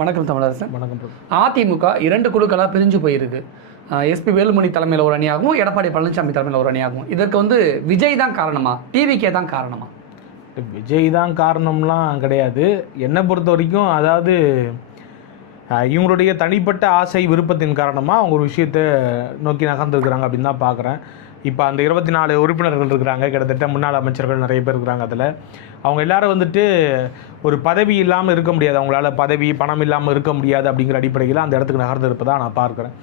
வணக்கம் தமிழரசன். வணக்கம். அதிமுக 2 குழுக்களாக பிரிஞ்சு போயிருக்கு. எஸ்பி வேலுமணி தலைமையில் ஒரு அணியாகவும் எடப்பாடி பழனிசாமி தலைமையில் ஒரு அணியாகவும். இதற்கு விஜய் தான் காரணமா, டிவிகே தான் காரணமா? விஜய் தான் காரணம்லாம் கிடையாது. என்னை பொறுத்த வரைக்கும் அதாவது இவங்களுடைய தனிப்பட்ட ஆசை விருப்பத்தின் காரணமாக அவங்க ஒரு விஷயத்தை நோக்கி நகர்ந்துருக்குறாங்க அப்படின்னு தான் பார்க்குறேன். இப்போ அந்த 24 உறுப்பினர்கள் இருக்கிறாங்க, கிட்டத்தட்ட முன்னாள் அமைச்சர்கள் நிறைய பேர் இருக்கிறாங்க. அதில் அவங்க எல்லாரும் ஒரு பதவி இல்லாமல் இருக்க முடியாது, அவங்களால பதவி பணம் இல்லாமல் இருக்க முடியாது அப்படிங்கிற அடிப்படையில் அந்த இடத்துக்கு நகர்ந்து இருப்பதாக நான் பார்க்குறேன்.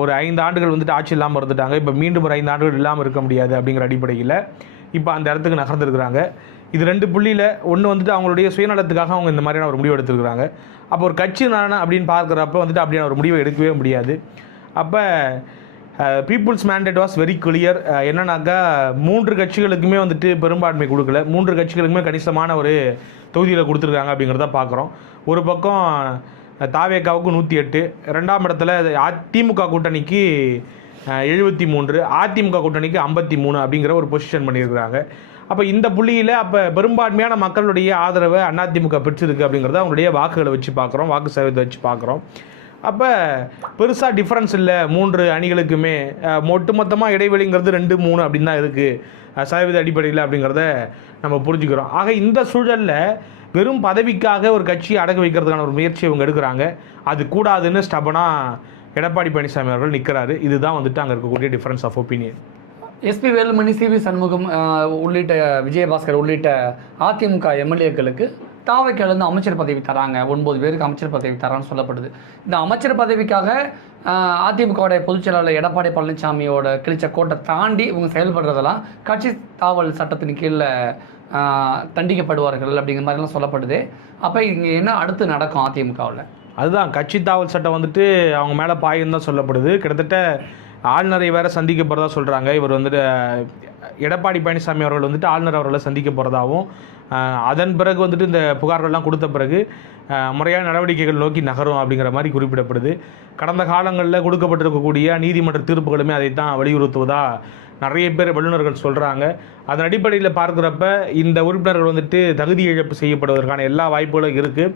ஒரு 5 ஆண்டுகள் ஆட்சி இல்லாமல் இருந்துட்டாங்க. இப்போ மீண்டும் ஒரு 5 ஆண்டுகள் இல்லாமல் இருக்க முடியாது அப்படிங்கிற அடிப்படையில் இப்போ அந்த இடத்துக்கு நகர்ந்துருக்குறாங்க. இது 2 புள்ளியில் ஒன்று அவங்களுடைய சுயநலத்துக்காக அவங்க இந்த மாதிரியான ஒரு முடிவு எடுத்துருக்குறாங்க. அப்போ ஒரு கட்சி நான் அப்படின்னு பார்க்குறப்ப அப்படியான ஒரு முடிவை எடுக்கவே முடியாது. அப்போ people's mandate was very clear. என்னன்னாக்கா 3 கட்சிகளுக்குமே பெரும்பான்மை கொடுக்கல, 3 கட்சிகளுக்குமே கணிசமான ஒரு தொகுதியில் கொடுத்துருக்காங்க அப்படிங்கிறத பார்க்குறோம். ஒரு பக்கம் தாவேக்காவுக்கு 108, 2ஆம் இடத்துல அதிமுக கூட்டணிக்கு 73, அதிமுக கூட்டணிக்கு 53 அப்படிங்கிற ஒரு பொசிஷன் பண்ணியிருக்கிறாங்க. அப்போ இந்த புள்ளியில் அப்போ பெரும்பான்மையான மக்களுடைய ஆதரவை அதிமுக பெற்றிருக்கு அப்படிங்கிறத அவங்களுடைய வாக்குகளை வச்சு பார்க்குறோம், வாக்கு சதவீதத்தை வச்சு பார்க்குறோம். அப்போ பெருசாக டிஃப்ரென்ஸ் இல்லை 3 அணிகளுக்குமே. ஒட்டுமொத்தமாக இடைவெளிங்கிறது 2-3 அப்படின்னு தான் இருக்குது சதவீத அடிப்படையில் அப்படிங்கிறத நம்ம புரிஞ்சுக்கிறோம். ஆக இந்த சூழலில் வெறும் பதவிக்காக ஒரு கட்சியை அடகு வைக்கிறதுக்கான ஒரு முயற்சி அவங்க எடுக்கிறாங்க. அது கூடாதுன்னு ஸ்டபனாக எடப்பாடி பழனிசாமி அவர்கள் நிற்கிறாரு. இதுதான் அங்கே இருக்கக்கூடிய difference of opinion. SP Velumani, CV Shanmugam உள்ளிட்ட விஜயபாஸ்கர் உள்ளிட்ட அதிமுக எம்எல்ஏக்களுக்கு தாவைக்காலேருந்து அமைச்சர் பதவி தராங்க, 9 பேருக்கு அமைச்சர் பதவி தரான்னு சொல்லப்படுது. இந்த அமைச்சர் பதவிக்காக அதிமுகவுடைய பொதுச் செயலாளர் எடப்பாடி பழனிசாமியோட கிழிச்ச கோட்டை தாண்டி இவங்க செயல்படுறதெல்லாம் கட்சி தாவல் சட்டத்தின் கீழே தண்டிக்கப்படுவார்கள் அப்படிங்கிற மாதிரிலாம் சொல்லப்படுது. அப்போ இங்கே என்ன அடுத்து நடக்கும் அதிமுகவில்? அதுதான் கட்சி தாவல் சட்டம் அவங்க மேலே பாயின்னு தான் சொல்லப்படுது. கிட்டத்தட்ட ஆளுநரை வேறு சந்திக்க போகிறதா சொல்கிறாங்க. இவர் எடப்பாடி பழனிசாமி அவர்கள் ஆளுநர் அவர்களை சந்திக்க போகிறதாகவும், அதன் பிறகு இந்த புகார்கள்லாம் கொடுத்த பிறகு முறையான நடவடிக்கைகள் நோக்கி நகரும் அப்படிங்கிற மாதிரி குறிப்பிடப்படுது. கடந்த காலங்களில் கொடுக்கப்பட்டிருக்கக்கூடிய நீதிமன்ற தீர்ப்புகளுமே அதை தான் வலியுறுத்துவதாக நிறைய பேர் வல்லுநர்கள் சொல்கிறாங்க. அதன் அடிப்படையில் பார்க்குறப்ப இந்த உறுப்பினர்கள் தகுதி இழப்பு செய்யப்படுவதற்கான எல்லா வாய்ப்புகளும் இருக்குது.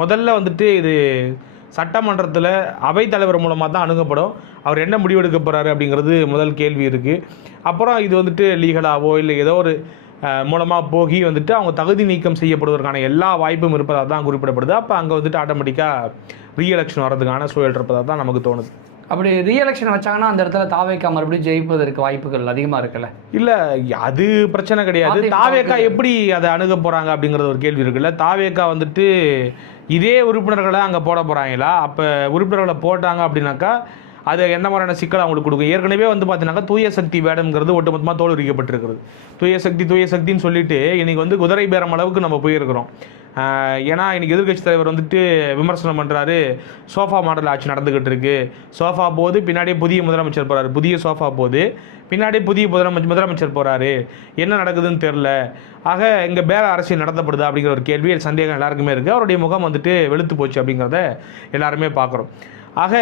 முதல்ல இது சட்டமன்றத்தில் அவைத்தலைவர் மூலமாக தான் அணுகப்படும். அவர் என்ன முடிவெடுக்க போகிறாரு அப்படிங்கிறது முதல் கேள்வி இருக்குது. அப்புறம் இது லீகலாவோ இல்லை ஏதோ ஒரு மூலமாக போகி அவங்க தகுதி நீக்கம் செய்யப்படுவதற்கான எல்லா வாய்ப்பும் இருப்பதாக தான் குறிப்பிடப்படுது. அப்போ அங்கே ஆட்டோமேட்டிக்காக ரீஎலெக்ஷன் வரதுக்கான சூழல் இருப்பதாக தான் நமக்கு தோணுது. அப்படி ரீஎலெக்ஷன் வச்சாங்கன்னா அந்த இடத்துல தாவேக்கா மறுபடியும் ஜெயிப்பதற்கு வாய்ப்புகள் அதிகமாக இருக்குல்ல? இல்லை, அது பிரச்சனை கிடையாது. தாவேக்கா எப்படி அதை அணுக போகிறாங்க அப்படிங்கிறது ஒரு கேள்வி இருக்குல்ல. தாவேக்கா இதே உறுப்பினர்களை அங்கே போட போகிறாங்களா? அப்போ உறுப்பினர்களை போட்டாங்க அப்படின்னாக்கா அது என்ன மாதிரியான சிக்கல் அவங்களுக்கு கொடுக்கும்? ஏற்கனவே பார்த்தீங்கன்னாக்கா தூய சக்தி வேடம்ங்கிறது ஒட்டுமொத்தமாக தோலுரிக்கப்பட்டிருக்கிறது. தூய சக்தின்னு சொல்லிட்டு இன்றைக்கி குதிரை பேரம் அளவுக்கு நம்ம போயிருக்கிறோம். ஏன்னா இன்றைக்கி எதிர்கட்சி தலைவர் விமர்சனம் பண்ணுறாரு, சோஃபா மாடல் ஆட்சி நடந்துக்கிட்டு இருக்கு, சோஃபா போது பின்னாடியே புதிய முதலமைச்சர் போகிறாரு, புதிய சோஃபா போது பின்னாடியே புதிய முதலமைச்சர் போகிறாரு, என்ன நடக்குதுன்னு தெரில. ஆக இங்கே பேர அரசியல் நடத்தப்படுதா அப்படிங்கிற ஒரு கேள்வி சந்தேகம் எல்லாருக்குமே இருக்குது. அவருடைய முகம் வெளுத்து போச்சு அப்படிங்கிறத எல்லாருமே பார்க்குறோம். ஆக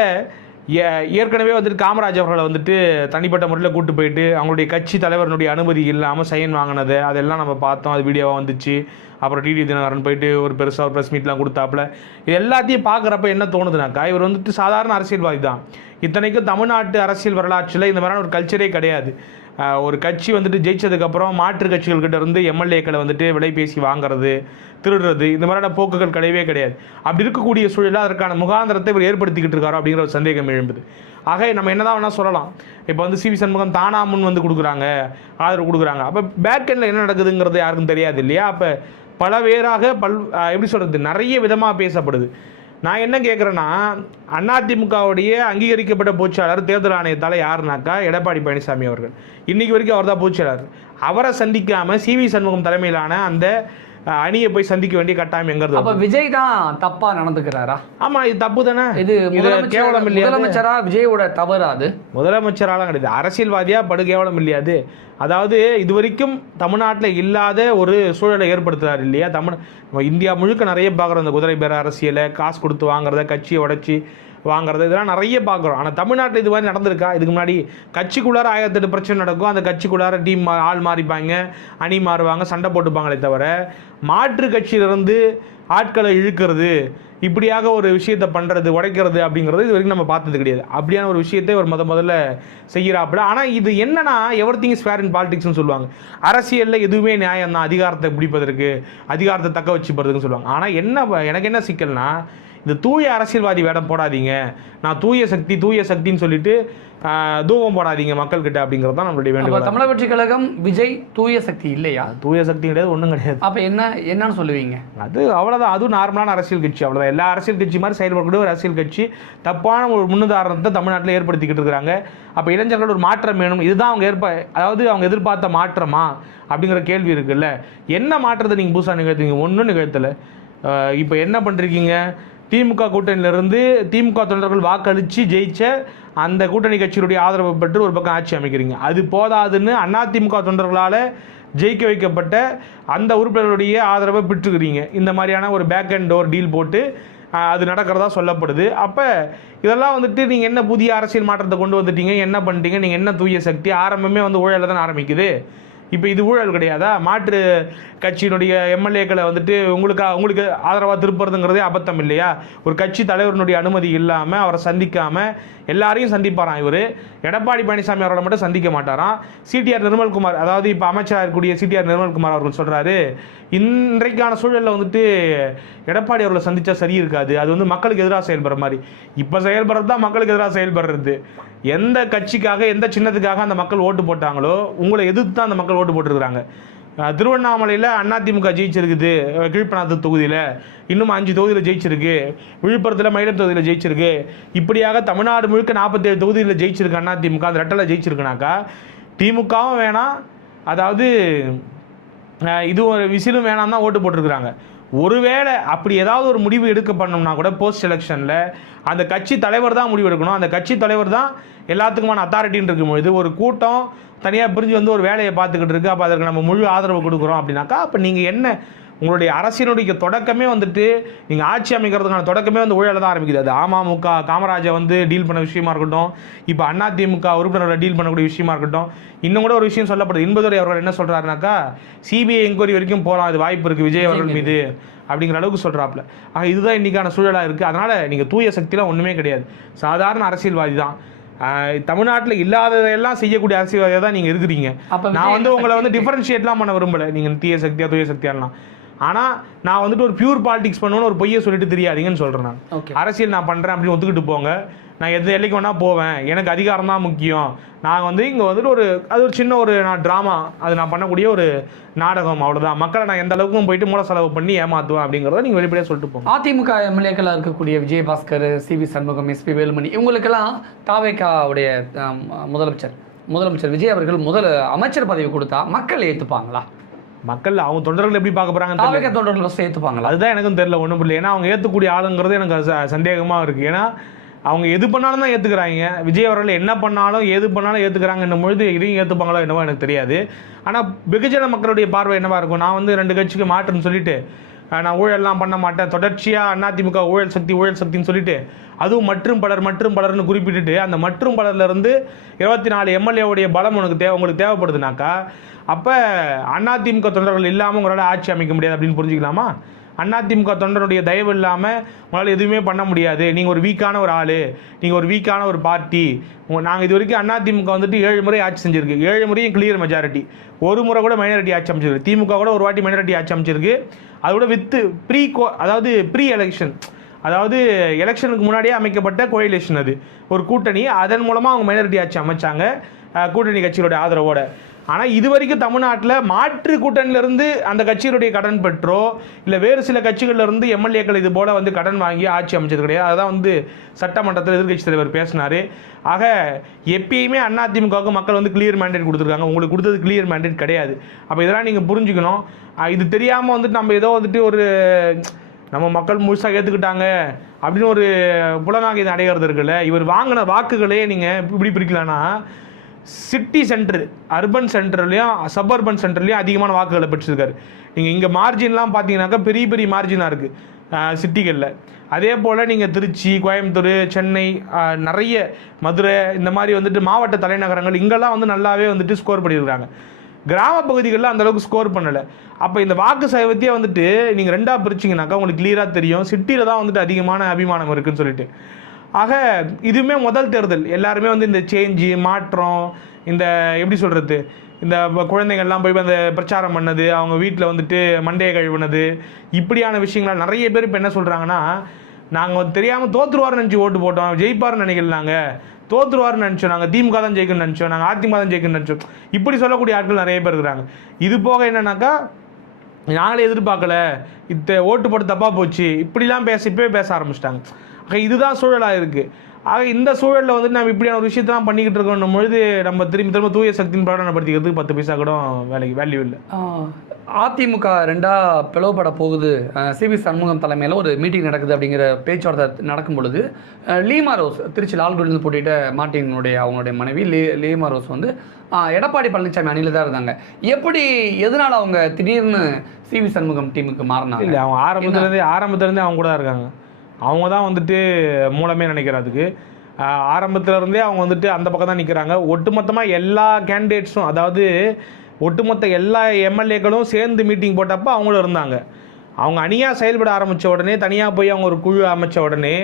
ஏற்கனவே காமராஜ் அவர்களை தனிப்பட்ட முறையில் கூட்டு போயிட்டு அவங்களுடைய கட்சி தலைவர்களுடைய அனுமதி இல்லாமல் சைன் வாங்கினது அதெல்லாம் நம்ம பார்த்தோம். அது வீடியோவாக வந்துச்சு. அப்புறம் டிடி தினகரன் போயிட்டு ஒரு பெருசாக ஒரு ப்ரெஸ் மீட்லாம் கொடுத்தாப்புல. இது எல்லாத்தையும் பார்க்குறப்ப என்ன தோணுதுனாக்கா, இவர் சாதாரண அரசியல்வாதி தான். இத்தனைக்கும் தமிழ்நாட்டு அரசியல் வரலாற்றில் இந்த மாதிரியான ஒரு கல்ச்சரே கிடையாது. ஒரு கட்சி ஜெயிச்சதுக்கப்புறம் மாற்று கட்சிகள்கிட்ட இருந்து எம்எல்ஏக்களை விலை பேசி வாங்குறது, திருடுறது, இந்த மாதிரியான போக்குகள் கிடையவே கிடையாது. அப்படி இருக்கக்கூடிய சூழலில் அதற்கான முகாந்திரத்தை இவர் ஏற்படுத்திக்கிட்டு இருக்காரோ அப்படிங்கிற ஒரு சந்தேகம் எழும்புது. ஆக நம்ம என்னதான் வேணால் சொல்லலாம். இப்போ சிவி சண்முகம் தானா முன் கொடுக்குறாங்க, ஆதரவு கொடுக்குறாங்க. அப்போ பேக் எண்டில் என்ன நடக்குதுங்கிறது யாருக்கும் தெரியாது இல்லையா? அப்போ பல பேராக எப்படி சொல்கிறது, நிறைய விதமாக பேசப்படுது. நான் என்ன கேட்குறேன்னா, அதிமுகவுடைய அங்கீகரிக்கப்பட்ட பொதுச்செயலாளர் தேர்தல் ஆணையத்தால் யாருனாக்கா எடப்பாடி பழனிசாமி அவர்கள். இன்றைக்கி வரைக்கும் அவர் தான் பொதுச்செயலாளர். அவரை சந்திக்காமல் சிவி சண்முகம் தலைமையிலான அந்த அணியை போய் சந்திக்க வேண்டிய கட்டாயம் எங்கிறது? அப்ப விஜய் தான் தப்பா நடந்துக்கிறாரா? ஆமா, இது தப்பு தானே. இது கேவலம் இல்லையா? முதலமைச்சரா விஜயோட தவறு? அது முதலமைச்சராலாம் கிடையாது, அரசியல்வாதியா படு கேவலம் இல்லையாது. அதாவது இதுவரைக்கும் தமிழ்நாட்டில் இல்லாத ஒரு சூழலை ஏற்படுத்துறாரு இல்லையா? இந்தியா முழுக்க நிறைய பார்க்குறோம் இந்த குதிரை பேர அரசியலை, காசு கொடுத்து வாங்குறத, கட்சியை உடைச்சி வாங்குறது, இதெல்லாம் நிறைய பார்க்குறோம். ஆனால் தமிழ்நாட்டில் இது மாதிரி நடந்திருக்கா? இதுக்கு முன்னாடி கட்சிக்குள்ளார 1008 பிரச்சனை நடக்கும். அந்த கட்சிக்குள்ளார டீம் ஆள் மாறிப்பாங்க, அணி மாறுவாங்க, சண்டை போட்டுப்பாங்களே தவிர மாற்று கட்சியிலிருந்து ஆட்களை இழுக்கிறது, இப்படியாக ஒரு விஷயத்தை பண்ணுறது, உடைக்கிறது அப்படிங்கிறது இது வரைக்கும் நம்ம பார்த்தது கிடையாது. அப்படியான ஒரு விஷயத்தை ஒரு முதல்ல செய்கிறாப்புல. ஆனால் இது என்னன்னா எவ்ரிதிங் இஸ் ஃபேர் இன் பாலிடிக்ஸ்னு சொல்லுவாங்க. அரசியலில் எதுவுமே நியாயம் தான், அதிகாரத்தை பிடிப்பதற்கு, அதிகாரத்தை தக்க வச்சுப்பதுன்னு சொல்லுவாங்க. ஆனால் எனக்கு என்ன சிக்கல்னா, இந்த தூய அரசியல்வாதி வேடம் போடாதீங்க, நான் தூய சக்தின்னு சொல்லிட்டு தூவம் போடாதீங்க மக்கள்கிட்ட அப்படிங்கிறது தான் நம்மளுடைய வேண்டுகோள். தமிழக வெற்றி கழகம் விஜய் தூய சக்தி இல்லையா? தூய சக்தி கிடையாது, ஒன்றும் கிடையாது. அப்போ என்னன்னு சொல்லுவீங்க? அது அவ்வளோதான். அதுவும் நார்மலான அரசியல் கட்சி, அவ்வளோதான். எல்லா அரசியல் கட்சி மாதிரி செயல்படக்கூடிய ஒரு அரசியல் கட்சி தப்பான ஒரு முன்னுதாரணத்தை தமிழ்நாட்டில் ஏற்படுத்திக்கிட்டு இருக்கிறாங்க. அப்போ இளைஞர்கள் ஒரு மாற்றம் வேணும், இதுதான் அவங்க எதிர்பார்த்த மாற்றமா அப்படிங்கிற கேள்வி இருக்குல்ல. என்ன மாற்றத்தை நீங்கள் புதுசாக நிகழ்த்துவீங்க? ஒன்றும் நிகழ்த்தலை. இப்போ என்ன பண்ணிருக்கீங்க? திமுக கூட்டணியிலிருந்து திமுக தொண்டர்கள் வாக்களித்து ஜெயிச்ச அந்த கூட்டணி கட்சியினுடைய ஆதரவை பெற்று ஒரு பக்கம் ஆட்சி அமைக்கிறீங்க. அது போதாதுன்னு அதிமுக தொண்டர்களால் ஜெயிக்க வைக்கப்பட்ட அந்த உறுப்பினர்களுடைய ஆதரவை பெற்றுக்கிறீங்க. இந்த மாதிரியான ஒரு பேக் அண்ட் டோர் டீல் போட்டு அது நடக்கிறதா சொல்லப்படுது. அப்போ இதெல்லாம் வந்துட்டு நீங்கள் என்ன புதிய அரசியல் மாற்றத்தை கொண்டு வந்துட்டீங்க, என்ன பண்ணிட்டீங்க, நீங்கள் என்ன தூய சக்தி? ஆரம்பமே ஊழலில் தான் ஆரம்பிக்குது. இப்போ இது ஊழல் கிடையாதா? மாற்று கட்சியினுடைய எம்எல்ஏக்களை வந்துட்டு உங்களுக்கு ஆதரவாக திருப்புறதுங்கிறதே அபத்தம் இல்லையா? ஒரு கட்சி தலைவருடைய அனுமதி இல்லாமல் அவரை சந்திக்காமல் எல்லாரையும் சந்திப்பாராம் இவர். எடப்பாடி பழனிசாமி அவர்களை மட்டும் சந்திக்க மாட்டாராம். சிடிஆர் நிர்மல்குமார், அதாவது இப்போ அமைச்சராக இருக்கக்கூடிய சிடிஆர் நிர்மல்குமார் அவர்கள் சொல்கிறாரு, இன்றைக்கான சூழலில் வந்துட்டு எடப்பாடி அவர்களை சந்தித்தா சரி இருக்காது, அது மக்களுக்கு எதிராக செயல்படுற மாதிரி. இப்போ செயல்படுறது தான் மக்களுக்கு எதிராக செயல்படுறது. எந்த கட்சிக்காக எந்த சின்னத்துக்காக அந்த மக்கள் ஓட்டு போட்டாங்களோ உங்களை எதிர்த்து தான் அந்த மக்கள் ஓட்டு போட்டுருக்குறாங்க. திருவண்ணாமலையில் அதிமுக ஜெயிச்சிருக்குது, கீழ்ப்பணத்து தொகுதியில் இன்னும் 5 தொகுதியில் ஜெயிச்சிருக்கு, விழுப்புரத்தில் மயிலம் தொகுதியில் ஜெயிச்சிருக்கு, இப்படியாக தமிழ்நாடு முழுக்க 47 தொகுதியில் ஜெயிச்சிருக்கு அதிமுக. அந்த ரெட்டலை ஜெயிச்சிருக்குனாக்கா திமுகவும் வேணாம், அதாவது இது ஒரு விசிலும் வேணாம் தான் ஓட்டு போட்டிருக்கிறாங்க. ஒருவேளை அப்படி ஏதாவது ஒரு முடிவு எடுக்க பண்ணோம்னா கூட போஸ்ட் எலெக்ஷனில் அந்த கட்சி தலைவர் தான் முடிவு எடுக்கணும். அந்த கட்சி தலைவர் தான் எல்லாத்துக்குமான அத்தாரிட்டின்னு இருக்கும்பொழுது ஒரு கூட்டம் தனியாக பிரிஞ்சு ஒரு வேலையை பார்த்துக்கிட்டு இருக்கு, அப்போ அதற்கு நம்ம முழு ஆதரவு கொடுக்குறோம் அப்படின்னாக்கா அப்போ நீங்கள் என்ன, உங்களுடைய அரசியலுடைய தொடக்கமே நீங்கள் ஆட்சி அமைக்கிறதுக்கான தொடக்கமே ஊழல தான் ஆரம்பிக்குது. அது அமமுக காமராஜை டீல் பண்ண விஷயமா இருக்கட்டும், இப்போ அதிமுக உறுப்பினர்களை டீல் பண்ணக்கூடிய விஷயமா இருக்கட்டும். இன்னும் கூட ஒரு விஷயம் சொல்லப்படுது, இன்பதுரை அவர்கள் என்ன சொல்கிறாருனாக்கா சிபிஐ என்கொயரி வரைக்கும் போகலாம், அது வாய்ப்பு இருக்குது விஜய் அவர்கள் மீது அப்படிங்கிற அளவுக்கு சொல்கிறாப்புல. ஆக இதுதான் இன்றைக்கான சூழலாக இருக்குது. அதனால் நீங்கள் தூய சக்திலாம் ஒன்றுமே கிடையாது, சாதாரண அரசியல்வாதி தான். தமிழ்நாட்டில் இல்லாததையெல்லாம் செய்யக்கூடிய அரசியல்வாதியாக தான் நீங்கள் இருக்கிறீங்க. நான் உங்களை டிஃபரன்ஷியேட்லாம் பண்ண விரும்பலை, நீங்கள் தீய சக்தியா தூய சக்தியாலாம். ஆனால் நான் ஒரு பியூர் பாலிடிக்ஸ் பண்ணுவேன்னு ஒரு பொய்யை சொல்லிட்டு தெரியாதீங்கன்னு சொல்கிறேன். நான் அரசியல் நான் பண்ணுறேன் அப்படின்னு ஒத்துக்கிட்டு போங்க, நான் எந்த எல்லைக்கு வேணால் போவேன், எனக்கு அதிகாரம் தான் முக்கியம். நான் இங்கே அது ஒரு சின்ன நான் ட்ராமா, அது நான் பண்ணக்கூடிய ஒரு நாடகம், அவ்வளோதான். மக்களை நான் எந்த அளவுக்கும் போயிட்டு மூல செலவு பண்ணி ஏமாற்றுவேன் அப்படிங்கிறத நீங்கள் வெளிப்படையாக சொல்லிட்டு போங்க. அதிமுக எம்எல்ஏக்களாக இருக்கக்கூடிய விஜயபாஸ்கர், சிவி சண்முகம், எஸ்பி வேலுமணி, இவங்களுக்கெல்லாம் தாவேகாவுடைய முதலமைச்சர் விஜய் அவர்கள் அமைச்சர் பதவி கொடுத்தா மக்கள் ஏற்றுப்பாங்களா? மக்கள் அவங்க தொண்டர்கள் எப்படி பார்க்க போகிறாங்க, தொண்டர்கள் ஏற்றுப்பாங்களா? அதுதான் எனக்கும் தெரியல, ஒன்றும் இல்லை. ஏன்னா அவங்க ஏற்றக்கூடிய ஆளுங்கிறது எனக்கு சந்தேகமாக இருக்குது. ஏன்னா அவங்க எது பண்ணாலும் தான் ஏற்றுக்கிறாங்க. விஜய் அவர்கள் என்ன பண்ணாலும் எது பண்ணாலும் ஏற்றுக்கிறாங்கன்னும் பொழுது இதையும் ஏற்றுப்பாங்களோ என்னவோ எனக்கு தெரியாது. ஆனால் வெகுஜன மக்களுடைய பார்வை என்னவா இருக்கும், நான் 2 கட்சிக்கு மாற்றுன்னு சொல்லிட்டு நான் ஊழல்லாம் பண்ண மாட்டேன், தொடர்ச்சியாக அதிமுக ஊழல் சக்தின்னு சொல்லிட்டு அதுவும் மற்றும் பலர்னு குறிப்பிட்டுட்டு அந்த மற்றும் பலர்லேருந்து 24 எம்எல்ஏவுடைய பலம் உங்களுக்கு தேவைப்படுதுனாக்கா அப்போ அதிமுக தொண்டர்கள் இல்லாமல் உங்களால் ஆட்சி அமைக்க முடியாது அப்படின்னு புரிஞ்சுக்கலாமா? அதிமுக தொண்டருடைய தயவு இல்லாமல் உங்களால் எதுவுமே பண்ண முடியாது. நீங்கள் ஒரு வீக்கான ஒரு ஆள், நீங்கள் ஒரு வீக்கான ஒரு பார்ட்டி. நாங்கள் இது வரைக்கும் அதிமுக 7 முறை ஆட்சி செஞ்சுருக்கு, 7 முறையும் கிளியர் மெஜாரிட்டி, ஒரு முறை கூட மைனாரிட்டி ஆட்சி அமைச்சிருக்கு. திமுக கூட ஒரு வாட்டி மைனாரிட்டி ஆட்சி அமைச்சிருக்கு, அதோட வித்து ப்ரீ எலெக்ஷன், அதாவது எலெக்ஷனுக்கு முன்னாடியே அமைக்கப்பட்ட கோயிலேஷன், அது ஒரு கூட்டணி, அதன் மூலமாக அவங்க மைனாரிட்டி ஆட்சி அமைச்சாங்க கூட்டணி கட்சியோட ஆதரவோட. ஆனால் இது வரைக்கும் தமிழ்நாட்டில் மாற்று கூட்டணியிலிருந்து அந்த கட்சிகளுடைய கடன் பெற்றோ இல்லை வேறு சில கட்சிகளிலிருந்து எம்எல்ஏக்கள் இது போல் கடன் வாங்கி ஆட்சி அமைச்சது கிடையாது. அதுதான் சட்டமன்றத்தில் எதிர்கட்சி தலைவர் பேசினார். ஆக எப்பயுமே அதிமுகவுக்கு மக்கள் கிளியர் மேண்டேட் கொடுத்துருக்காங்க, உங்களுக்கு கொடுத்தது கிளியர் மேண்டேட் கிடையாது. அப்போ இதெல்லாம் நீங்கள் புரிஞ்சுக்கணும். இது தெரியாமல் நம்ம ஏதோ ஒரு நம்ம மக்கள் முழுசாக ஏற்றுக்கிட்டாங்க அப்படின்னு ஒரு புலனாக இது அடைகிறது இருக்குல்ல. இவர் வாங்கின வாக்குகளே நீங்கள் இப்படி பிரிக்கலான்னா சிட்டி சென்டர், அர்பன் சென்டர்லையும் சபர்பன் சென்டர்லையும் அதிகமான வாக்குகளை பெற்றிருக்காரு. நீங்கள் இங்கே மார்ஜின்லாம் பார்த்தீங்கன்னாக்கா பெரிய பெரிய மார்ஜினாக இருக்குது சிட்டிகளில். அதே போல் நீங்கள் திருச்சி, கோயம்புத்தூர், சென்னை, நிறைய மதுரை, இந்த மாதிரி மாவட்ட தலைநகரங்கள் இங்கெல்லாம் நல்லாவே ஸ்கோர் பண்ணியிருக்காங்க. கிராம பகுதிகளில் அந்தளவுக்கு ஸ்கோர் பண்ணலை. அப்போ இந்த வாக்கு சதவீதத்தையே வந்துட்டு நீங்கள் ரெண்டாக பிரிச்சிங்கனாக்கா உங்களுக்கு கிளியராக தெரியும் சிட்டியில் தான் வந்துட்டு அதிகமான அபிமானம் இருக்குதுன்னு சொல்லிட்டு. ஆக இதுவுமே முதல் தேர்தல், எல்லாருமே வந்து இந்த சேஞ்சு மாற்றம், இந்த எப்படி சொல்கிறது, இந்த குழந்தைகள்லாம் போய் அந்த பிரச்சாரம் பண்ணது, அவங்க வீட்டில் வந்துட்டு மண்டையை கழுவுனது, இப்படியான விஷயங்கள் நிறைய பேர் இப்போ என்ன சொல்கிறாங்கன்னா, நாங்கள் தெரியாமல் தோற்றுருவார்னு நினச்சி ஓட்டு போட்டோம், ஜெயிப்பார்னு நினைக்கல, நாங்கள் தோற்றுருவார்னு நினச்சோம், நாங்கள் திமுக தான் ஜெயிக்கணும்னு நினச்சோம், நாங்கள் அதிமுக தான் ஜெயிக்கணும்னு நினச்சோம், இப்படி சொல்லக்கூடிய ஆட்கள் நிறைய பேர் இருக்கிறாங்க. இது போக என்னன்னாக்கா, நாங்களே எதிர்பார்க்கல, ஓட்டு போட்டு தப்பாக போச்சு, இப்படிலாம் இப்போவே பேச ஆரம்பிச்சிட்டாங்க. ஆக இதுதான் சூழலாக இருக்குது. ஆக இந்த சூழலில் வந்து நம்ம இப்படியான ஒரு விஷயத்தான் பண்ணிக்கிட்டு இருக்கோம் பொழுது நம்ம திரும்ப தூய சக்தியின் பிரகடனப்படுத்திக்கிறதுக்கு 10 பைசா கூட வேல்யூ இல்லை. அதிமுக ரெண்டாக பிளவுபட போகுது, சிவி சண்முகம் தலைமையில் ஒரு மீட்டிங் நடக்குது அப்படிங்கிற பேச்சுவார்த்தை நடக்கும் பொழுது லீமா ரோஸ், திருச்சி லால்குடியிலிருந்து போட்டிட்ட மார்ட்டினுடைய அவங்களுடைய மனைவி லீமா ரோஸ் வந்து எடப்பாடி பழனிசாமி அணியில் தான் இருந்தாங்க. எப்படி எதனால் அவங்க திடீர்னு சிவி சண்முகம் டீமுக்கு மாறினாங்க? இல்லை, அவங்க ஆரம்பத்துலேருந்தே அவங்க கூட தான் இருக்காங்க. அவங்க தான் வந்துட்டு மூலமே நினைக்கிறதுக்கு. ஆரம்பத்துலேருந்தே அவங்க வந்துட்டு அந்த பக்கம் தான் நிற்கிறாங்க. ஒட்டுமொத்தமாக எல்லா கேண்டிடேட்ஸும், அதாவது ஒட்டுமொத்த எல்லா எம்எல்ஏக்களும் சேர்ந்து மீட்டிங் போட்டப்போ அவங்களும் இருந்தாங்க. அவங்க அணியாக செயல்பட ஆரம்பித்த உடனே, தனியாக போய் அவங்க ஒரு குழு அமைச்ச உடனே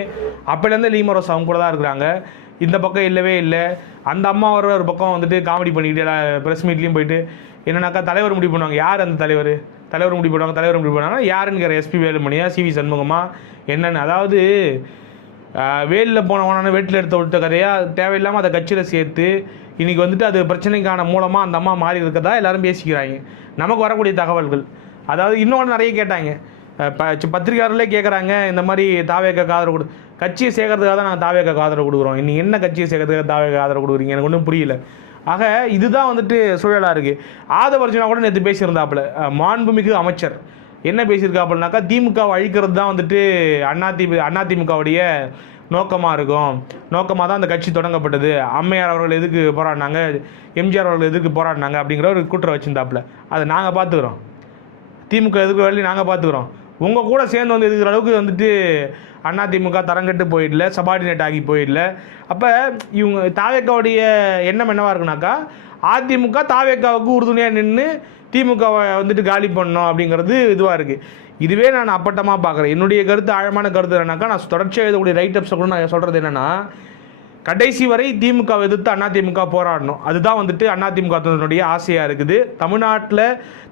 அப்போலேருந்து லீமா ரோஸ் அவங்க கூட தான் இருக்கிறாங்க. இந்த பக்கம் இல்லவே இல்லை. அந்த அம்மா ஒரு பக்கம் வந்துட்டு காமெடி பண்ணிக்கிட்டு ப்ரெஸ் மீட்லேயும் போயிட்டு என்னன்னாக்கா தலைவர் முடிவு பண்ணுவாங்க. யார் அந்த தலைவர் முடிவு பண்ணுவாங்க யாருன்னு கேட்குற, எஸ்பி வேலுமணியா, சிவி சண்முகமா, என்னென்னு. அதாவது வேலில் போனவனான வீட்டில் எடுத்த விட்ட கதையாக தேவையில்லாமல் அதை கட்சியில் சேர்த்து இன்றைக்கி வந்துட்டு அது பிரச்சனைக்கான மூலமாக அந்த அம்மா மாறி இருக்கதா எல்லாரும் பேசிக்கிறாங்க. நமக்கு வரக்கூடிய தகவல்கள். அதாவது இன்னொன்று நிறைய கேட்டாங்க, பத்திரிகையாளர்களே கேட்குறாங்க, இந்த மாதிரி தாவேக்காக்கு ஆதரவு கட்சியை சேர்க்கறதுக்காக தான் நாங்கள் தாவேக்காக்கு ஆதரவு கொடுக்குறோம், இன்னைக்கு என்ன கட்சியை சேர்க்கறதுக்காக தாவேக்காக்கு ஆதரவு கொடுக்குறீங்க, எனக்கு ஒன்றும் புரியல. ஆக இதுதான் வந்துட்டு சூழலாக இருக்குது. ஆதவர்ஜுனா கூட நேற்று பேசியிருந்தாப்புல, மாண்புமிகு அமைச்சர் என்ன பேசியிருக்காப்புலனாக்கா, திமுகவை அழிக்கிறது தான் வந்துட்டு அதிமுகவுடைய நோக்கமாக இருக்கும், நோக்கமாக தான் அந்த கட்சி தொடங்கப்பட்டது, அம்மையார் அவர்கள் எதுக்கு போராடினாங்க, எம்ஜிஆர் அவர்கள் எதுக்கு போராடினாங்க அப்படிங்கிற ஒரு குற்றம் வச்சுருந்தாப்புல. அதை நாங்கள் பார்த்துக்குறோம், திமுக எதுக்கு வேலையும் நாங்கள் பார்த்துக்குறோம், உங்கள் கூட சேர்ந்து வந்து எதுக்கிற அளவுக்கு வந்துட்டு அதிமுக தரங்கட்டு போயிடல, சபார்டினேட் ஆகி போயிடல. அப்போ இவங்க தாவேக்காவுடைய எண்ணம் என்னவாக இருக்குனாக்கா, அதிமுக தாவேக்காவுக்கு உறுதுணையாக நின்று திமுகவை வந்துட்டு காலி பண்ணணும் அப்படிங்கிறது இதுவாக இருக்குது. இதுவே நான் அப்பட்டமாக பார்க்குறேன். என்னுடைய கருத்து, ஆழமான கருத்து என்னன்னாக்கா, நான் தொடர்ச்சியாக எழுதக்கூடிய ரைட்டப்ஸை கூட நான் சொல்கிறது என்னென்னா, கடைசி வரை திமுகவை எதிர்த்து அதிமுக போராடணும். அதுதான் வந்துட்டு அதிமுகத்தினுடைய ஆசையாக இருக்குது. தமிழ்நாட்டில்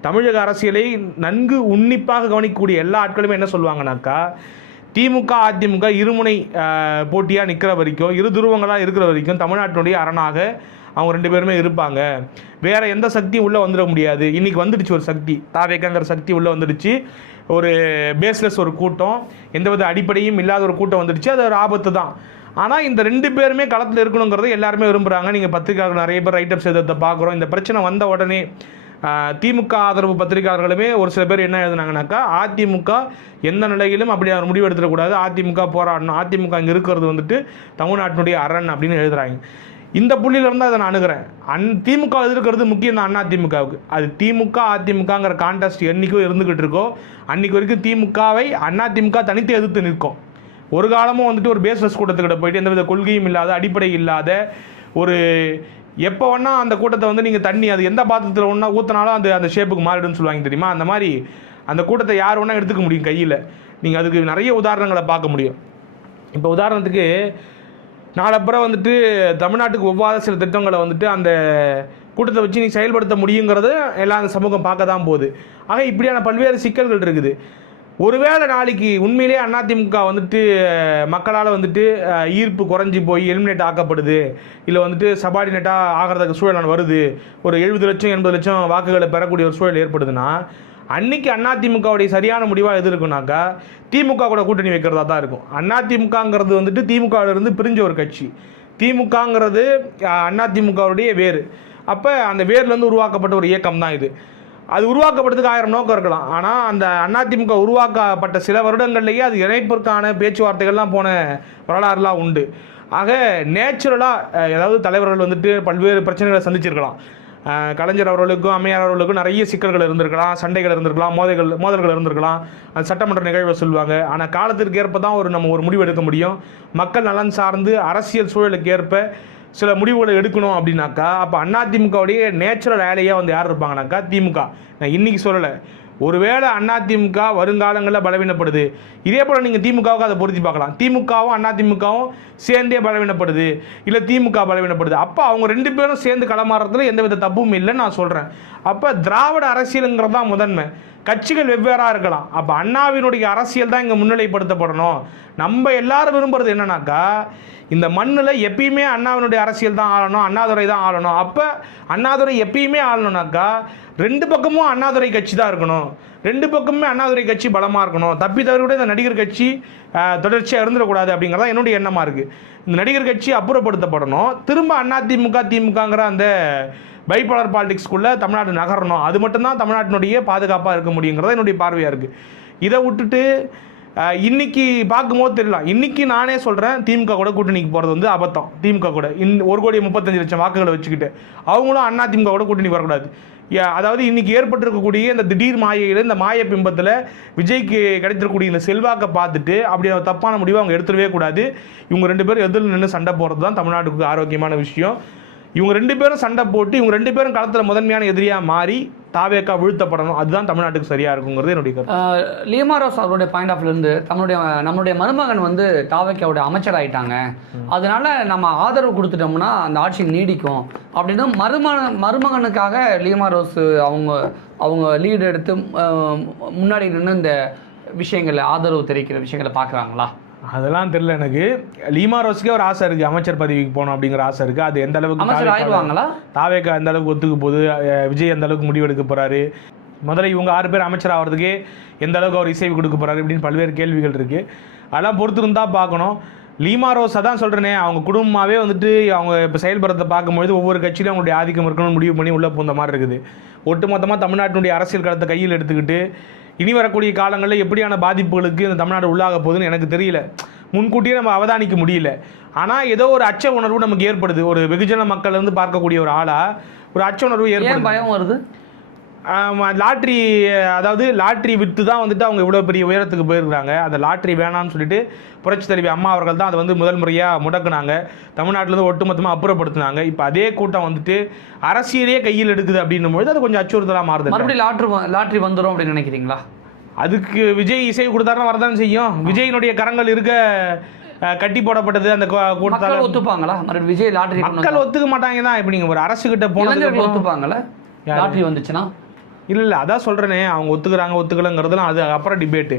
தமிழக அரசியலை நன்கு உன்னிப்பாக கவனிக்கக்கூடிய எல்லா ஆட்களுமே என்ன சொல்லுவாங்கனாக்கா, திமுக அதிமுக இருமுனை போட்டியாக நிற்கிற வரைக்கும், இரு துருவங்களாக இருக்கிற வரைக்கும் தமிழ்நாட்டினுடைய அரணாக அவங்க ரெண்டு பேருமே இருப்பாங்க. வேறு எந்த சக்தியும் உள்ளே வந்துட முடியாது. இன்றைக்கி வந்துடுச்சு ஒரு சக்தி, தாவேக்காங்கிற சக்தி உள்ளே வந்துடுச்சு. ஒரு பேஸ்லெஸ் ஒரு கூட்டம், எந்தவித அடிப்படையும் இல்லாத ஒரு கூட்டம் வந்துடுச்சு. அது ஒரு ஆபத்து தான். ஆனால் இந்த ரெண்டு பேருமே களத்தில் இருக்கணுங்கிறத எல்லாருமே விரும்புகிறாங்க. நீங்கள் பத்திரிகையாளர்கள் நிறைய பேர் ரைட்டப்ஸ் எழுத பார்க்குறோம். இந்த பிரச்சனை வந்த உடனே திமுக ஆதரவு பத்திரிகையாளர்களுமே ஒரு சில பேர் என்ன எழுதுனாங்கனாக்கா, அதிமுக எந்த நிலையிலும் அப்படி அவர் முடிவு எடுத்துடக்கூடாது, அதிமுக போராடணும், அதிமுக இங்கே இருக்கிறது வந்துட்டு தமிழ்நாட்டினுடைய அரண் அப்படின்னு எழுதுகிறாங்க. இந்த புள்ளியிலிருந்து அதை நான் அணுகிறேன். திமுக எதிர்க்கிறது முக்கியம் தான் அதிமுகவுக்கு. அது திமுக அதிமுகங்கிற கான்டெஸ்ட் என்றைக்கும் இருந்துக்கிட்டு இருக்கோ அன்றைக்கு வரைக்கும் திமுகவை அதிமுக தனித்து எதிர்த்து நிற்கும். ஒரு காலமும் வந்துட்டு ஒரு பேஸ்லெஸ் கூட்டத்துக்கிட்ட போயிட்டு எந்தவித கொள்கையும் இல்லாத, அடிப்படை இல்லாத ஒரு எப்போ வேணா அந்த கூட்டத்தை வந்து நீங்கள் தண்ணி அது எந்த பாத்திரத்தில் ஒன்றா ஊற்றினாலும் அந்த ஷேப்புக்கு மாறிடுன்னு சொல்லுவாங்க தெரியுமா, அந்த மாதிரி அந்த கூட்டத்தை யார் வேணால் எடுத்துக்க முடியும் கையில். நீங்கள் அதுக்கு நிறைய உதாரணங்களை பார்க்க முடியும். இப்போ உதாரணத்துக்கு நாளப்புறம் வந்துட்டு தமிழ்நாட்டுக்கு ஒவ்வாத சில திட்டங்களை வந்துட்டு அந்த கூட்டத்தை வச்சு நீ செயல்படுத்த முடியுங்கிறது எல்லாம் அந்த சமூகம் பார்க்க தான் போகுது. ஆக இப்படியான பல்வேறு சிக்கல்கள் இருக்குது. ஒருவேளை நாளைக்கு உண்மையிலேயே அதிமுக வந்துட்டு மக்களால் வந்துட்டு ஈர்ப்பு குறைஞ்சி போய் எலிமினேட் ஆக்கப்படுது, இல்லை வந்துட்டு சபார்டினேட்டாக ஆகிறதுக்கு சூழல் வருது, ஒரு 70 லட்சம் 80 லட்சம் வாக்குகளை பெறக்கூடிய ஒரு சூழல் ஏற்படுதுன்னா, அன்னைக்கு அதிமுகவுடைய சரியான முடிவாக எது இருக்குனாக்கா, திமுக கூட கூட்டணி வைக்கிறதா தான் இருக்கும். அதிமுகங்கிறது வந்துட்டு திமுகவிலிருந்து பிரிஞ்ச ஒரு கட்சி. திமுகங்கிறது அதிமுகவுடைய வேறு. அப்போ அந்த வேர்லேருந்து உருவாக்கப்பட்ட ஒரு இயக்கம் தான் இது. அது உருவாக்கப்படுறதுக்கு 1000 நோக்கம் இருக்கலாம். ஆனால் அந்த அதிமுக உருவாக்கப்பட்ட சில வருடங்கள்லேயே அது இணைப்பிற்கான பேச்சுவார்த்தைகள்லாம் போன வரலாறுலாம் உண்டு. ஆக நேச்சுரலாக ஏதாவது தலைவர்கள் வந்துட்டு பல்வேறு பிரச்சனைகளை சந்திச்சிருக்கலாம். கலைஞர் அவர்களுக்கும் அம்மையார் அவர்களுக்கும் நிறைய சிக்கல்கள் இருந்திருக்கலாம், சண்டைகள் இருந்திருக்கலாம், மோதல்கள் இருந்திருக்கலாம். அது சட்டமன்ற நிகழ்வை சொல்லுவாங்க. ஆனால் காலத்திற்கு ஏற்ப தான் நம்ம ஒரு முடிவு எடுக்க முடியும். மக்கள் நலன் சார்ந்து அரசியல் சூழலுக்கு ஏற்ப சில முடிவுகளை எடுக்கணும் அப்படின்னாக்கா அப்போ அதிமுகவுடைய நேச்சுரல் வேலையாக வந்து யார் இருப்பாங்கனாக்கா திமுக. நான் இன்றைக்கி சொல்லலை, ஒருவேளை அதிமுக வருங்காலங்களில் பலவீனப்படுது, இதே போல் நீங்கள் திமுகவுக்கு அதை பொருத்தி பார்க்கலாம். திமுகவும் அதிமுகவும் சேர்ந்தே பலவீனப்படுது, இல்லை திமுக பலவீனப்படுது, அப்போ அவங்க 2 பேரும் சேர்ந்து களமாறுறதுல எந்தவித தப்பும் இல்லைன்னு நான் சொல்கிறேன். அப்போ திராவிட அரசியலுங்கிறது தான் முதன்மை. கட்சிகள் வெவ்வேறாக இருக்கலாம், அப்போ அண்ணாவினுடைய அரசியல் தான் இங்கே முன்னிலைப்படுத்தப்படணும். நம்ம எல்லாரும் விரும்புகிறது என்னன்னாக்கா, இந்த மண்ணில் எப்பயுமே அண்ணாவினுடைய அரசியல் தான் ஆளணும், அண்ணாதுரை தான் ஆளணும். அப்போ அண்ணாதுரை எப்பயுமே ஆளணும்னாக்கா 2 பக்கமும் அண்ணாதுரை கட்சி தான் இருக்கணும், 2 பக்கமுமே அண்ணாதுரை கட்சி பலமாக இருக்கணும். தப்பி தவறி கூட இந்த நடிகர் கட்சி தொடர்ச்சியாக இருந்துடக்கூடாது அப்படிங்கிறதா என்னுடைய எண்ணமாக இருக்குது. இந்த நடிகர் கட்சி அப்புறப்படுத்தப்படணும், திரும்ப அதிமுக திமுகங்கிற அந்த பைபாலர் பாலிடிக்ஸ்குள்ளே தமிழ்நாடு நகரணும். அது மட்டும்தான் தமிழ்நாட்டினுடைய பாதுகாப்பாக இருக்க முடியுங்கிறத என்னுடைய பார்வையாக இருக்குது. இதை விட்டுட்டு இன்னைக்கு பார்க்கும்போது தெரியலாம். இன்னைக்கு நானே சொல்கிறேன், திமுக கூட கூட்டணிக்கு போகிறது வந்து அபத்தம். திமுக கூட 1,35,00,000 வாக்குகளை வச்சுக்கிட்டு அவங்களும் அதிமுக கூட கூட்டணி வரக்கூடாது. அதாவது இன்னைக்கு ஏற்பட்டிருக்கக்கூடிய இந்த திடீர் மாயையில், இந்த மாய பிம்பத்தில் விஜய்க்கு கிடைத்திருக்கக்கூடிய இந்த செல்வாக்கை பார்த்துட்டு அப்படி தப்பான முடிவை அவங்க எடுத்துடவே கூடாது. இவங்க 2 பேரும் எதில் நின்று சண்டை போடுறது தான் தமிழ்நாட்டுக்கு ஆரோக்கியமான விஷயம். இவங்க 2 பேரும் சண்டை போட்டு இவங்க 2 பேரும் களத்தில் முதன்மையான எதிரியாக மாறி தாவேக்கா வீழ்த்தப்படணும். அதுதான் தமிழ்நாட்டுக்கு சரியாக இருக்குங்கிறது என்னுடைய கருத்து. லீமா ரோஸ் அவருடைய பாயிண்ட் ஆஃப் இருந்து நம்மளுடைய மருமகன் வந்து தாவேக்காவுடைய அமைச்சர் ஆயிட்டாங்க, அதனால நம்ம ஆதரவு கொடுத்துட்டோம்னா அந்த ஆட்சி நீடிக்கும் அப்படின்னு மருமகனுக்காக லீமா ரோஸ் அவங்க லீடு எடுத்து முன்னாடி நின்று இந்த விஷயங்களை ஆதரவு தெரிவிக்கிற விஷயங்களை பார்க்குறாங்களா? அதெல்லாம் தெரியல எனக்கு. லீமா ரோஸுக்கே ஒரு ஆசை இருக்குது, அமைச்சர் பதவிக்கு போகணும் அப்படிங்கிற ஆசை இருக்குது. அது எந்த அளவுக்கு ஆயிடுவாங்களா, தாவேக்கா எந்த அளவுக்கு ஒத்துக்க போகுது, விஜய் எந்த அளவுக்கு முடிவெடுக்க போகிறாரு, முதல்ல இவங்க 6 பேர் அமைச்சர் ஆகிறதுக்கே எந்த அளவுக்கு அவர் இசைவு கொடுக்க போகிறாரு இப்படின்னு பல்வேறு கேள்விகள் இருக்குது. அதெல்லாம் பொறுத்திருந்தா பார்க்கணும். லீமா ரோஸ் அதான் சொல்கிறேனே, அவங்க குடும்பமாகவே வந்துட்டு அவங்க இப்போ செயல்படுறதை பார்க்கும்பொழுது ஒவ்வொரு கட்சியிலும் அவங்களுடைய ஆதிக்கம் இருக்கணும்னு முடிவு பண்ணி உள்ளே போந்த மாதிரி இருக்குது. ஒட்டுமொத்தமாக தமிழ்நாட்டினுடைய அரசியல் களத்தை கையில் எடுத்துக்கிட்டு இனி வரக்கூடிய காலங்களில் எப்படியான பாதிப்புகளுக்கு இந்த தமிழ்நாடு உள்ளாக போகுதுன்னு எனக்கு தெரியல, முன்கூட்டியே நம்ம அவதானிக்க முடியல. ஆனால் ஏதோ ஒரு அச்ச உணர்வு நமக்கு ஏற்படுது. ஒரு வெகுஜன மக்கள் வந்து பார்க்கக்கூடிய ஒரு ஆளாக ஒரு அச்ச உணர்வு ஏற்படுது. பயம் வருது. லாட்ரி, அதாவது லாட்ரி விற்று தான் வந்துட்டு அவங்க இவ்வளோ பெரிய உயரத்துக்கு போயிருக்கிறாங்க. அந்த லாட்ரி வேணாம்னு சொல்லிட்டு புரட்சி தலைவி அம்மா அவர்கள் தான் அதை வந்து முதல் முறையாக முடக்குனாங்க, தமிழ்நாட்டிலேருந்து ஒட்டுமொத்தமாக அப்புறப்படுத்தினாங்க. இப்போ அதே கூட்டம் வந்துட்டு அரசியலே கையில் எடுக்குது அப்படின்னும் பொழுது அது கொஞ்சம் அச்சுறுத்தலாக மாறுது. மறுபடியும் லாட்ரி வந்துடும் அப்படின்னு நினைக்கிறீங்களா? அதுக்கு விஜய் இசை கொடுத்தாருன்னா வரதான் செய்யும். விஜயினுடைய கரங்கள் இருக்க கட்டி போடப்பட்டது அந்த கூட்டத்தால் ஒத்துப்பாங்களா? மறுபடியும் விஜய் லாட்ரி மக்கள் ஒத்துக்க மாட்டாங்க தான். இப்போ நீங்கள் ஒரு அரசுகிட்ட போனது ஒத்துப்பாங்களா லாட்ரி வந்துச்சுன்னா? இல்லை, அதான் சொல்கிறேனே, அவங்க ஒத்துக்கலைங்கிறதுலாம் அது அப்புறம் டிபேட்டு.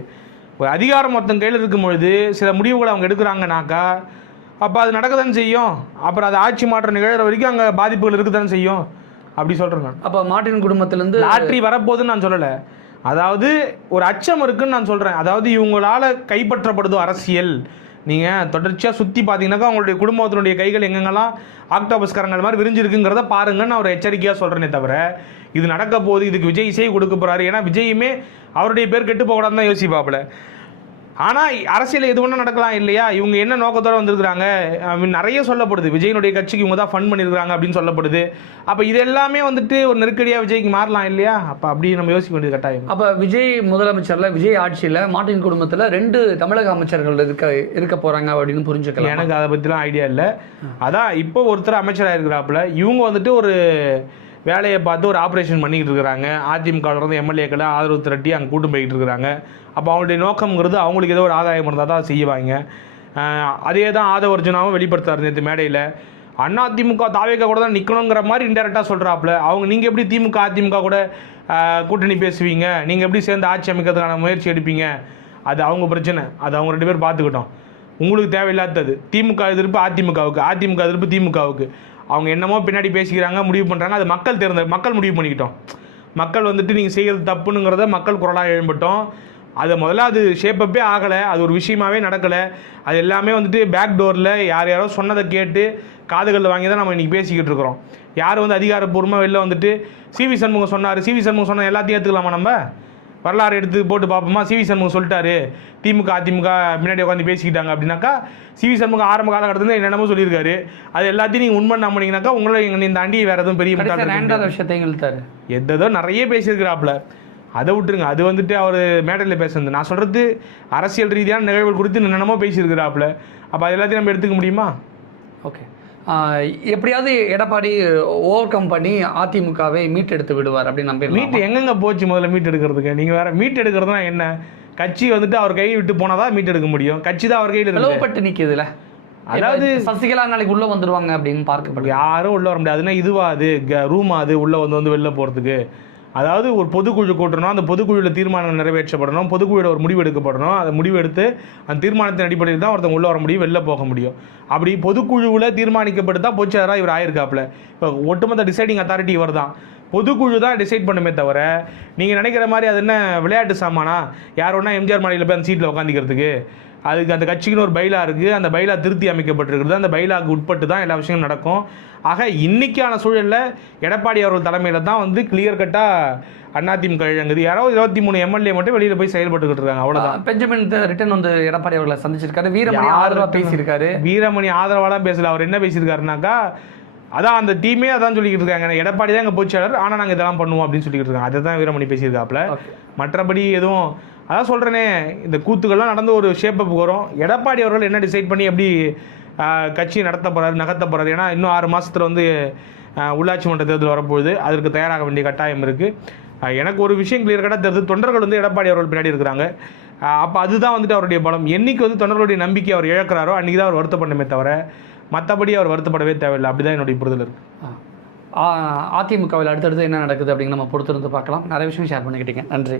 ஒரு அதிகாரம் மொத்தம் கையில் இருக்கும் பொழுது சில முடிவுகளை அவங்க எடுக்கிறாங்கனாக்கா அப்போ அது நடக்க தான் செய்யும். அப்புறம் அது ஆட்சி மாற்றம் நிகழ்கிற வரைக்கும் அங்கே பாதிப்புகள் இருக்க தான் செய்யும். அப்படி சொல்கிறேன் நான். அப்போ மார்ட்டின் குடும்பத்திலேருந்து லாட்ரி வரப்போகுதுன்னு நான் சொல்லலை, அதாவது ஒரு அச்சம் இருக்குன்னு நான் சொல்கிறேன். அதாவது இவங்களால் கைப்பற்றப்படுதோ அரசியல், நீங்கள் தொடர்ச்சியாக சுற்றி பார்த்தீங்கன்னாக்கா அவங்களுடைய குடும்பத்தினுடைய கைகள் எங்கெங்கெல்லாம் ஆக்டோபஸ் கரங்கள் மாதிரி விரிஞ்சிருக்குங்கிறத பாருங்கன்னு நான் ஒரு எச்சரிக்கையாக சொல்கிறேனே தவிர இது நடக்க போகுது, இதுக்கு விஜய் இசை கொடுக்க போகிறாரு, ஏன்னா விஜயுமே அவருடைய பேர் கெட்டு போகக்கூடாதுன்னு தான் யோசிப்பாப்புல. ஆனால் அரசியல் எது ஒன்றும் நடக்கலாம் இல்லையா? இவங்க என்ன நோக்கத்தோடு வந்திருக்கிறாங்க நிறைய சொல்லப்படுது. விஜயனுடைய கட்சிக்கு இவங்க தான் ஃபண்ட் பண்ணியிருக்கிறாங்க அப்படின்னு சொல்லப்படுது. அப்போ இது எல்லாமே வந்துட்டு ஒரு நெருக்கடியாக விஜய்க்கு மாறலாம் இல்லையா? அப்போ அப்படி நம்ம யோசிக்க வேண்டியது கட்டாயம். அப்போ விஜய் முதலமைச்சரில், விஜய் ஆட்சியில் மார்ட்டின் குடும்பத்தில் 2 தமிழக அமைச்சர்கள் இருக்க போகிறாங்க அப்படின்னு புரிஞ்சுக்கலாம். எனக்கு அதை பற்றிலாம் ஐடியா இல்லை. அதான் இப்போ ஒருத்தர் அமைச்சராக இருக்கிறாப்புல, இவங்க வந்துட்டு ஒரு வேலையை பார்த்து ஒரு ஆப்ரேஷன் பண்ணிக்கிட்டு இருக்கிறாங்க. அதிமுகவிலிருந்து எம்எல்ஏக்களை ஆதரவு திரட்டி அங்கே கூட்டம் போய்கிட்டு இருக்கிறாங்க. அப்போ அவங்களுடைய நோக்கம்ங்கிறது அவங்களுக்கு ஏதோ ஒரு ஆதாயம் இருந்தால் தான் செய்வாங்க. அதே தான் ஆதவ அர்ஜுனாவும் வெளிப்படுத்தாரு நேற்று மேடையில். அதிமுக தாவேக்கா கூட தான் நிற்கணுங்கிற மாதிரி இன்டெரக்டாக சொல்கிறாப்புல. அவங்க நீங்கள் எப்படி திமுக அதிமுக கூட கூட்டணி பேசுவீங்க, நீங்கள் எப்படி சேர்ந்து ஆட்சி அமைக்கிறதுக்கான முயற்சி எடுப்பீங்க, அது அவங்க பிரச்சனை, அது அவங்க 2 பேர் பார்த்துக்கிட்டோம். உங்களுக்கு தேவையில்லாதது திமுக எதிர்ப்பு அதிமுகவுக்கு, அதிமுக எதிர்ப்பு திமுகவுக்கு. அவங்க என்னமோ பின்னாடி பேசிக்கிறாங்க, முடிவு பண்ணுறாங்க, அது மக்கள் முடிவு பண்ணிக்கிட்டோம். மக்கள் வந்துட்டு நீங்கள் செய்கிறது தப்புனுங்கிறத மக்கள் குரலாக எழும்பட்டோம். அதை முதல்ல அது ஷேப்பப்பே ஆகலை, அது ஒரு விஷயமாகவே நடக்கலை. அது எல்லாமே வந்துட்டு பேக் டோரில் யாரோ சொன்னதை கேட்டு காதுகளில் வாங்கி தான் நம்ம இன்றைக்கி பேசிக்கிட்டு இருக்கிறோம். யார் வந்து அதிகாரப்பூர்வமாக வெளில வந்துட்டு சிவி சண்முகம் சொன்னார், சிவி சண்முகம் சொன்ன எல்லாத்தையும் ஏற்றுக்கலாமா? நம்ம வரலாறு எடுத்து போட்டு பார்ப்போமா? சிவி சண்முகம் சொல்லிட்டாரு திமுக அதிமுக முன்னாடி உட்காந்து பேசிக்கிட்டாங்க அப்படின்னாக்கா, சிவி சண்முகம் ஆரம்ப காலகட்டத்தில் என்னென்னமோ சொல்லியிருக்காரு. அது எல்லாத்தையும் நீங்கள் உண்மை நம்பினீங்கன்னாக்கா உங்களை இந்த தாண்டி வேறு எதுவும் பெரிய விஷயத்தையும் எதோ நிறைய பேசியிருக்கிறாப்புல. அதை விட்டுருங்க, அது வந்துட்டு அவர் மேடையில் பேசுறது. நான் சொல்கிறது அரசியல் ரீதியான நிகழ்வுகள் குறித்து என்னென்னமோ பேசியிருக்கிறாப்புல. அப்போ அது எல்லாத்தையும் நம்ம எடுத்துக்க முடியுமா? ஓகே. எப்படியாவது எடப்பாடி ஓவர் கம் பண்ணி அதிமுகவை மீட்டெடுத்து விடுவார் அப்படின்னு நம்பி. மீட்டு எங்கெங்க போச்சு முதல்ல மீட் எடுக்கிறதுக்கு? நீங்கள் வேற மீட் எடுக்கிறதுனா என்ன? கட்சி வந்துட்டு அவர் கையை விட்டு போனாதான் மீட் எடுக்க முடியும். கட்சி தான் அவர் கையில் பிளவுபட்டு நிற்கிதுல. அதாவது சசிகலா நாளைக்கு உள்ள வந்துருவாங்க அப்படின்னு பார்க்கப்படும். யாரும் உள்ள வர முடியாதுன்னா இதுவா அது ரூமா அது உள்ள வந்து வெளில போகிறதுக்கு? அதாவது ஒரு பொதுக்குழு கூட்டணும், அந்த பொதுக்குழுவில் தீர்மானம் நிறைவேற்றப்படணும், பொதுக்குழுவில் ஒரு முடிவு எடுக்கப்படணும், அந்த முடிவு எடுத்து அந்த தீர்மானத்தின் அடிப்படையில் தான் ஒருத்தவங்க உள்ளே வர முடியும், வெளில போக முடியும். அப்படி பொதுக்குழுவில் தீர்மானிக்கப்பட்டு தான் பொதுச்செயலராக இவர் ஆயிருக்காப்புல. இப்போ ஒட்டுமொத்த டிசைடிங் அத்தாரிட்டி இவர் தான். பொதுக்குழு தான் டிசைட் பண்ணுமே தவிர நீங்கள் நினைக்கிற மாதிரி அது என்ன விளையாட்டு சாமானா? யார் ஒன்றா எம்ஜிஆர் மாடியில் போய் அந்த சீட்டில் உட்காந்துக்கிறதுக்கு? அதுக்கு அந்த கட்சிக்குன்னு ஒரு பைலா இருக்குது, அந்த பைலா திருத்தி அமைக்கப்பட்டிருக்கிறது, அந்த பைலாவுக்கு உட்பட்டு தான் எல்லா விஷயங்களும் நடக்கும். ஆக இன்னைக்கான சூழலில் எடப்பாடி அவர்கள் தலைமையில் தான் வந்து கிளியர் கட்டாக அதிமுக இழங்குது. யாரோ 23 எம்எல்ஏ மட்டும் வெளியில் போய் செயல்பட்டுக்கிட்டு இருக்காங்க, அவ்வளோதான். பெஞ்சமின் ரிட்டன் வந்து எடப்பாடி அவர்களை சந்திச்சிருக்காரு, வீரமணி ஆதரவாக பேசியிருக்காரு. வீரமணி ஆதரவாலாம் பேசல. அவர் என்ன பேசியிருக்காருனாக்கா, அதான் அந்த டீமே அதான் சொல்லிக்கிட்டு இருக்காங்க, எடப்பாடி தான் எங்கள் பொதுச்செயலர், ஆனால் நாங்கள் இதெல்லாம் பண்ணுவோம் அப்படின்னு சொல்லிக்கிட்டு இருக்காங்க. அதை தான் வீரமணி பேசியிருக்காப்புல. மற்றபடி எதுவும் அதான் சொல்கிறேனே, இந்த கூத்துக்கள்லாம் நடந்து ஒரு ஷேப்பப் வரும். எடப்பாடி அவர்கள் என்ன டிசைட் பண்ணி எப்படி கட்சி நடத்த போகிறாரு, நகர்த்த போகிறாரு? ஏன்னா இன்னும் 6 மாதத்தில் வந்து உள்ளாட்சி மன்ற தேர்தல் வரப்போகுது, அதற்கு தயாராக வேண்டிய கட்டாயம் இருக்குது. எனக்கு ஒரு விஷயம் கிளியர் கட்டாக தெரியுது, தொண்டர்கள் வந்து எடப்பாடி அவர்கள் பின்னாடி இருக்கிறாங்க. அப்போ அதுதான் வந்துட்டு அவருடைய பலம். என்னைக்கு வந்து தொண்டர்களுடைய நம்பிக்கை அவர் இழக்கிறாரோ அன்றைக்கி தான் அவர் வருத்தப்படணுமே தவிர மற்றபடி அவர் வருத்தப்படவே தேவையில்லை. அப்படி தான் என்னுடைய புரிதல் இருக்குது. அதிமுகவில் அடுத்தடுத்து என்ன நடக்குது அப்படிங்கிற நம்ம பொறுத்திருந்து பார்க்கலாம். நிறைய விஷயம் ஷேர் பண்ணிக்கிட்டீங்க. நன்றி.